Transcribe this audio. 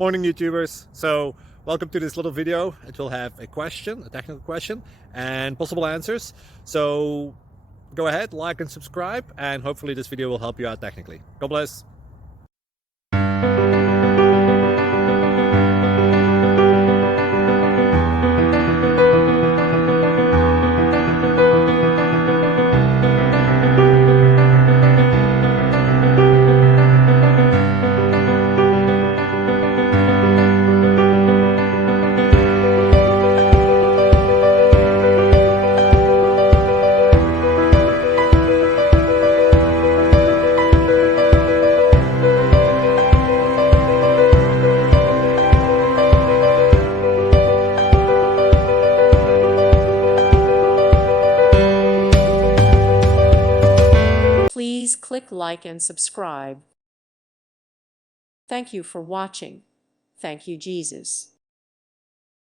Morning, YouTubers. So welcome to this little video. It will have a question, a technical question, and possible answers. So go ahead, like and subscribe, and hopefully this video will help you out technically. God bless. Please click like and subscribe. Thank you for watching. Thank you, Jesus.